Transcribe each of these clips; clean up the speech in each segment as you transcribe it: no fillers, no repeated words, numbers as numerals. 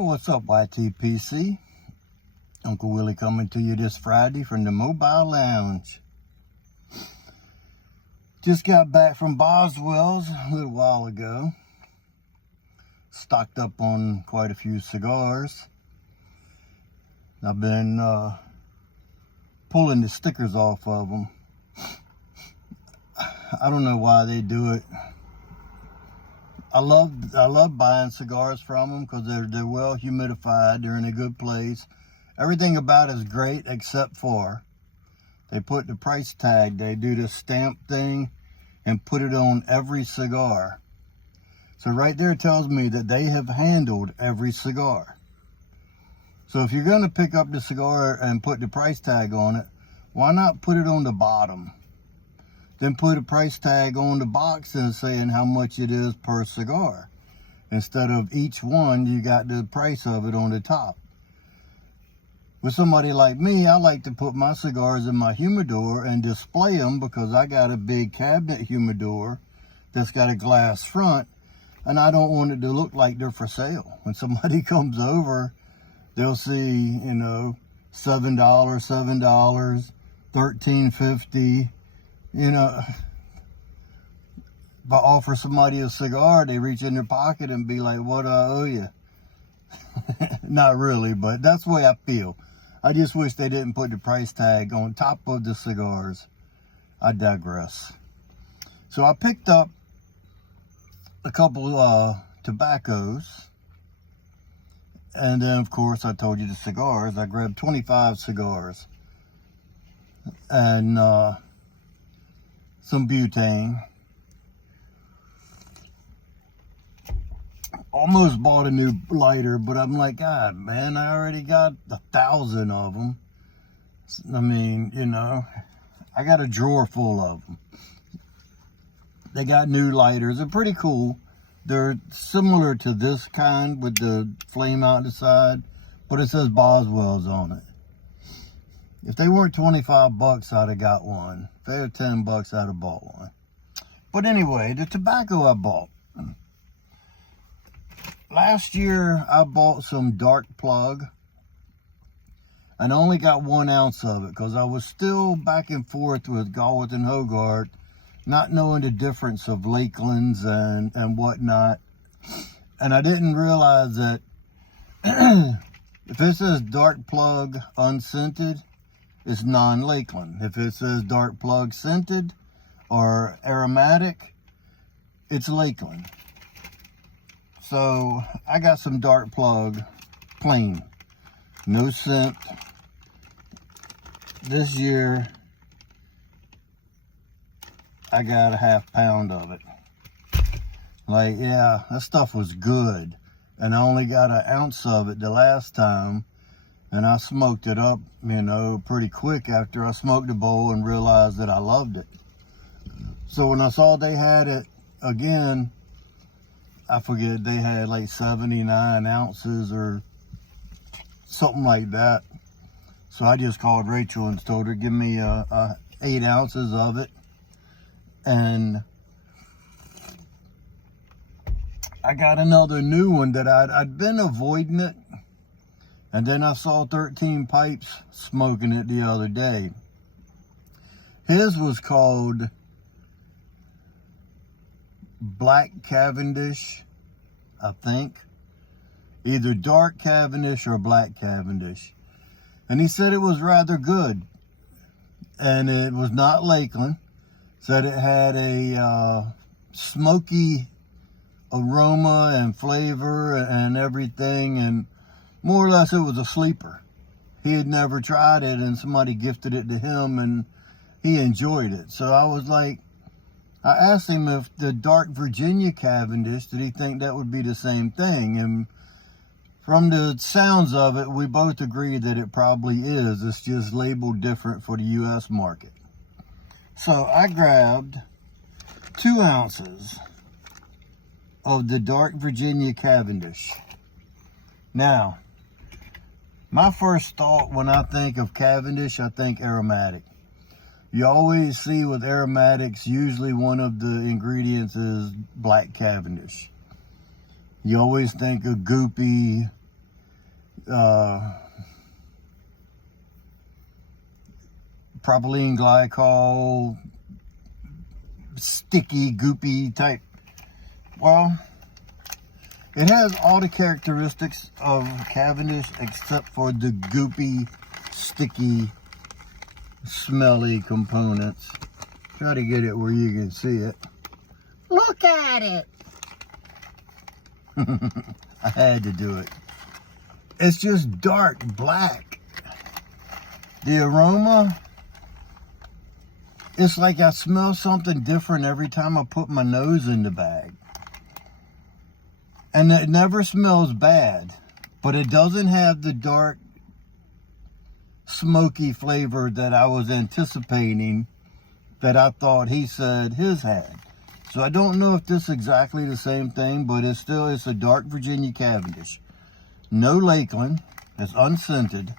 What's up, YTPC? Uncle Willie coming to you this Friday from the Mobile Lounge. Just got back from Boswell's a little while ago. Stocked up on quite a few cigars. I've been pulling the stickers off of them. I don't know why they do it. I love buying cigars from them because they're well humidified. They're in a good place. Everything about it is great except for they put the price tag. They do the stamp thing and put it on every cigar. So right there tells me that they have handled every cigar. So if you're going to pick up the cigar and put the price tag on it, why not put it on the bottom? Then put a price tag on the box and saying how much it is per cigar. Instead of each one, you got the price of it on the top. With somebody like me, I like to put my cigars in my humidor and display them because I got a big cabinet humidor that's got a glass front, and I don't want it to look like they're for sale. When somebody comes over, they'll see, you know, $7, $13.50. You know, if I offer somebody a cigar, they reach in their pocket and be like, what do I owe you? Not really, but that's the way I feel. I just wish they didn't put the price tag on top of the cigars. I digress. So I picked up a couple tobaccos. And then, of course, I told you the cigars. I grabbed 25 cigars. And some butane. Almost bought a new lighter, but I'm like, God, man, I already got 1,000 of them. I mean, you know, I got a drawer full of them. They got new lighters. They're pretty cool. They're similar to this kind with the flame out the side, but it says Boswell's on it. If they weren't 25 bucks, I'd have got one. If they were 10 bucks, I'd have bought one. But anyway, the tobacco I bought. Last year, I bought some dark plug. And I only got 1 ounce of it because I was still back and forth with Galwith and Hogarth, not knowing the difference of Lakelands and whatnot. And I didn't realize that if it says dark plug unscented, it's non-Lakeland. If it says dark plug scented or aromatic, it's Lakeland. So I got some dark plug, plain, no scent. This year, I got a ½ pound of it. Like, yeah, that stuff was good. And I only got 1 ounce of it the last time. And I smoked it up, you know, pretty quick after I smoked the bowl and realized that I loved it. So when I saw they had it again, I forget, they had like 79 ounces or something like that. So I just called Rachel and told her, give me 8 ounces of it. And I got another new one that I'd been avoiding it. And then I saw 13 Pipes smoking it the other day. His was called Black Cavendish, I think. Either dark Cavendish or black Cavendish. And he said it was rather good. And it was not Lakeland. Said it had a smoky aroma and flavor and everything. And more or less, it was a sleeper. He had never tried it, and somebody gifted it to him, and he enjoyed it. So I was like, I asked him if the dark Virginia Cavendish, did he think that would be the same thing? And from the sounds of it, we both agreed that it probably is. It's just labeled different for the U.S. market. So I grabbed 2 ounces of the dark Virginia Cavendish. Now, my first thought when I think of Cavendish, I think aromatic. You always see with aromatics, usually one of the ingredients is black Cavendish. You always think of goopy, propylene glycol, sticky, goopy type. Well, it has all the characteristics of Cavendish except for the goopy, sticky, smelly components. Try to get it where you can see it. Look at it! I had to do it. It's just dark black. The aroma, it's like I smell something different every time I put my nose in the bag. And it never smells bad, but it doesn't have the dark, smoky flavor that I was anticipating, that I thought he said his had. So I don't know if this is exactly the same thing, but it's a dark Virginia Cavendish. No Lakeland, it's unscented,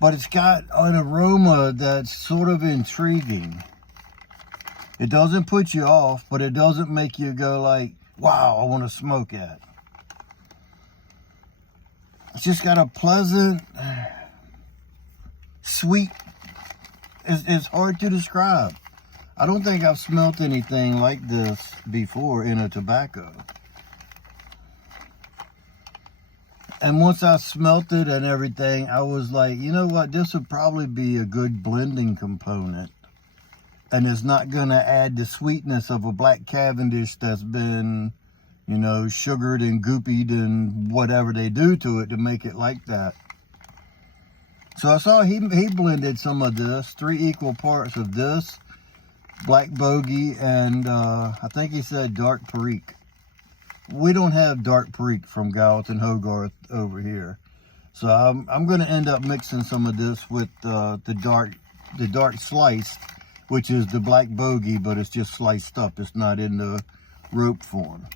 but it's got an aroma that's sort of intriguing. It doesn't put you off, but it doesn't make you go like, wow, I want to smoke it. It's just got a pleasant, sweet, it's hard to describe. I don't think I've smelt anything like this before in a tobacco. And once I smelt it and everything, I was like, you know what, this would probably be a good blending component. And it's not going to add the sweetness of a black Cavendish that's been, you know, sugared and goopied and whatever they do to it to make it like that. So I saw he blended some of this, 3 equal parts of this, black bogey, and I think he said dark perique. We don't have dark perique from Gallatin Hogarth over here. So I'm going to end up mixing some of this with the dark sliced, which is the black bogey, but it's just sliced up. It's not in the rope form.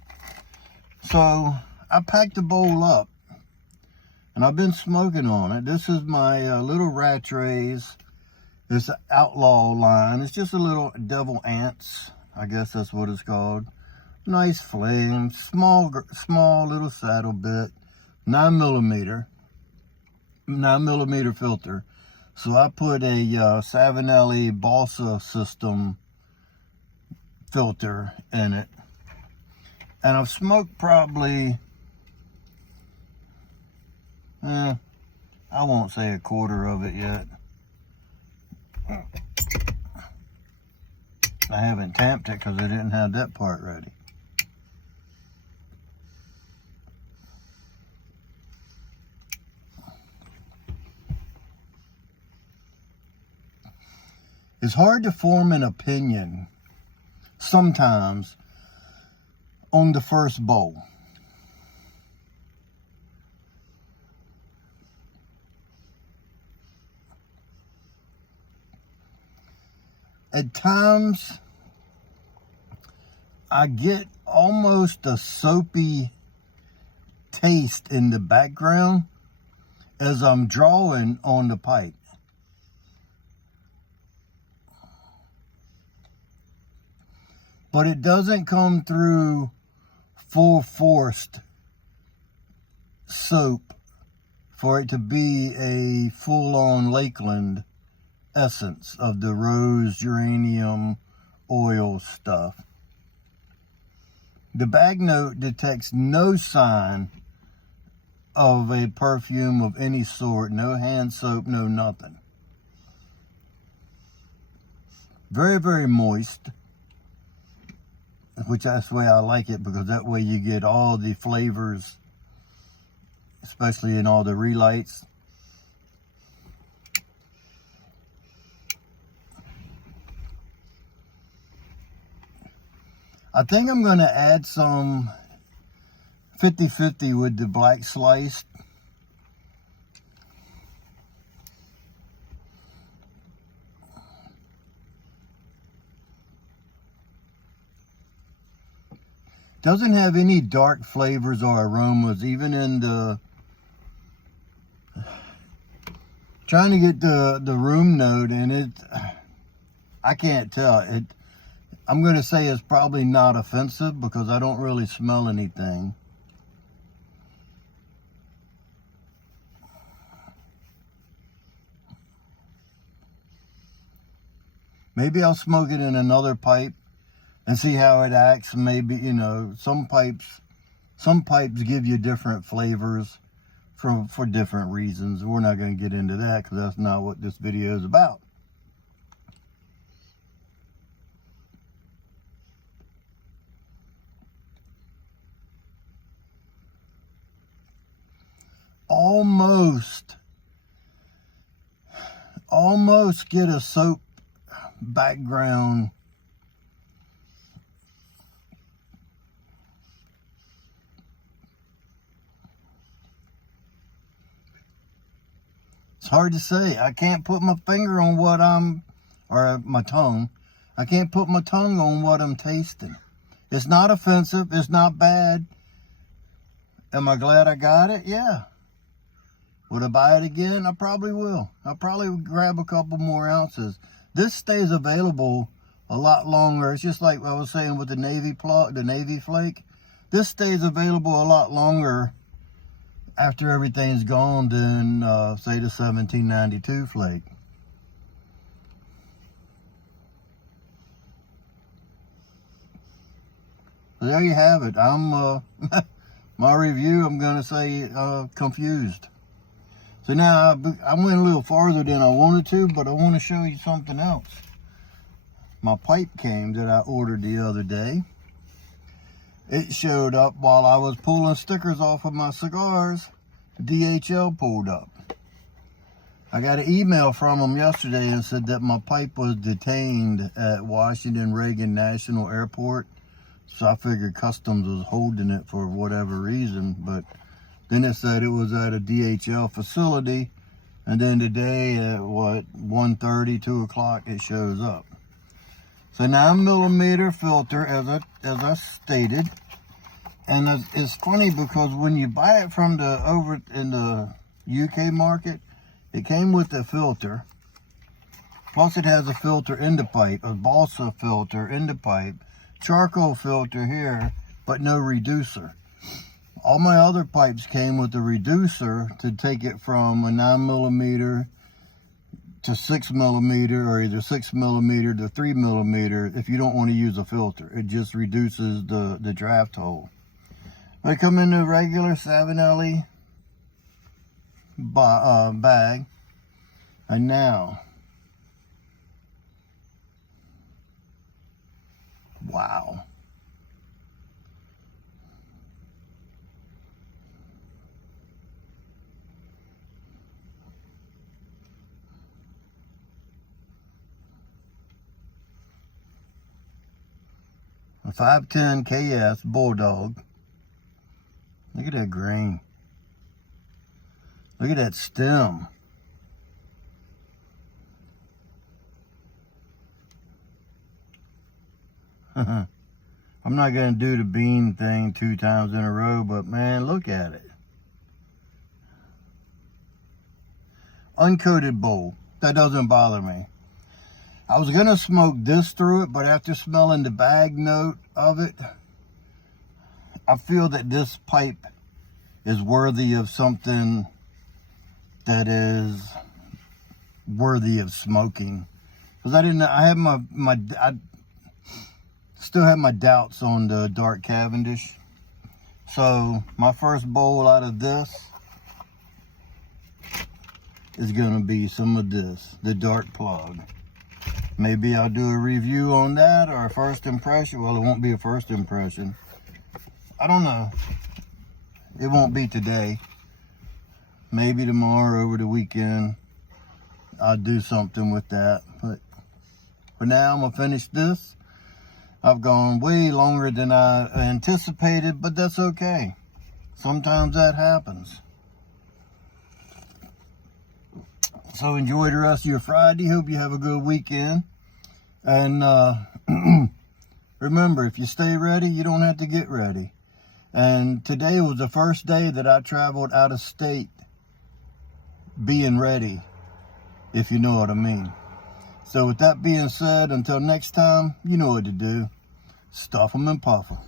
So I packed the bowl up, and I've been smoking on it. This is my little Rattrays. This Outlaw line. It's just a little devil ants. I guess that's what it's called. Nice flame, small little saddle bit, 9mm filter. So I put a Savinelli Balsa system filter in it, and I've smoked probably, I won't say a quarter of it yet. I haven't tamped it because I didn't have that part ready. It's hard to form an opinion sometimes on the first bowl. At times, I get almost a soapy taste in the background as I'm drawing on the pipe. But it doesn't come through full forced soap for it to be a full-on Lakeland essence of the rose geranium oil stuff. The bag note detects no sign of a perfume of any sort, no hand soap, no nothing. Very, very moist, which that's the way I like it, because that way you get all the flavors, especially in all the relights. I think I'm going to add some 50-50 with the black sliced. Doesn't have any dark flavors or aromas, even in the, trying to get the room note in it, I can't tell. I'm going to say it's probably not offensive because I don't really smell anything. Maybe I'll smoke it in another pipe and see how it acts. Maybe, you know, some pipes give you different flavors for different reasons. We're not going to get into that because that's not what this video is about. Almost get a soap background. It's hard to say. I can't put my finger on what or my tongue. I can't put my tongue on what I'm tasting. It's not offensive. It's not bad. Am I glad I got it? Yeah. Would I buy it again? I probably will. I'll probably grab a couple more ounces. This stays available a lot longer. It's just like I was saying with the Navy flake. This stays available a lot longer after everything's gone than, say, the 1792 flake. So there you have it. My review, I'm going to say confused. So now I went a little farther than I wanted to, but I want to show you something else. My pipe came that I ordered the other day. It showed up while I was pulling stickers off of my cigars. DHL pulled up. I got an email from them yesterday and said that my pipe was detained at Washington Reagan National Airport. So I figured Customs was holding it for whatever reason, but then it said it was at a DHL facility, and then today at 1:30, 2 o'clock, it shows up. So 9mm filter, as I stated, and it's funny because when you buy it from over in the UK market, it came with the filter. Plus it has a filter in the pipe, a balsa filter in the pipe, charcoal filter here, but no reducer. All my other pipes came with a reducer to take it from a 9mm to 6mm, or either 6mm to 3mm if you don't want to use a filter. It just reduces the draft hole. They come in the regular Savinelli bag. And now, wow. A 510 KS Bulldog. Look at that grain. Look at that stem. I'm not going to do the bean thing 2 times in a row, but man, look at it. Uncoated bowl. That doesn't bother me. I was going to smoke this through it, but after smelling the bag note of it, I feel that this pipe is worthy of something that is worthy of smoking. Because I still have my doubts on the dark Cavendish. So my first bowl out of this is going to be some of this, the dark plug. Maybe I'll do a review on that, or a first impression. Well, it won't be a first impression. I don't know. It won't be today. Maybe tomorrow, over the weekend, I'll do something with that. But for now, I'm going to finish this. I've gone way longer than I anticipated, but that's okay. Sometimes that happens. So enjoy the rest of your Friday. Hope you have a good weekend. And remember, if you stay ready, you don't have to get ready. And today was the first day that I traveled out of state being ready, if you know what I mean. So with that being said, until next time, you know what to do. Stuff 'em and puff 'em.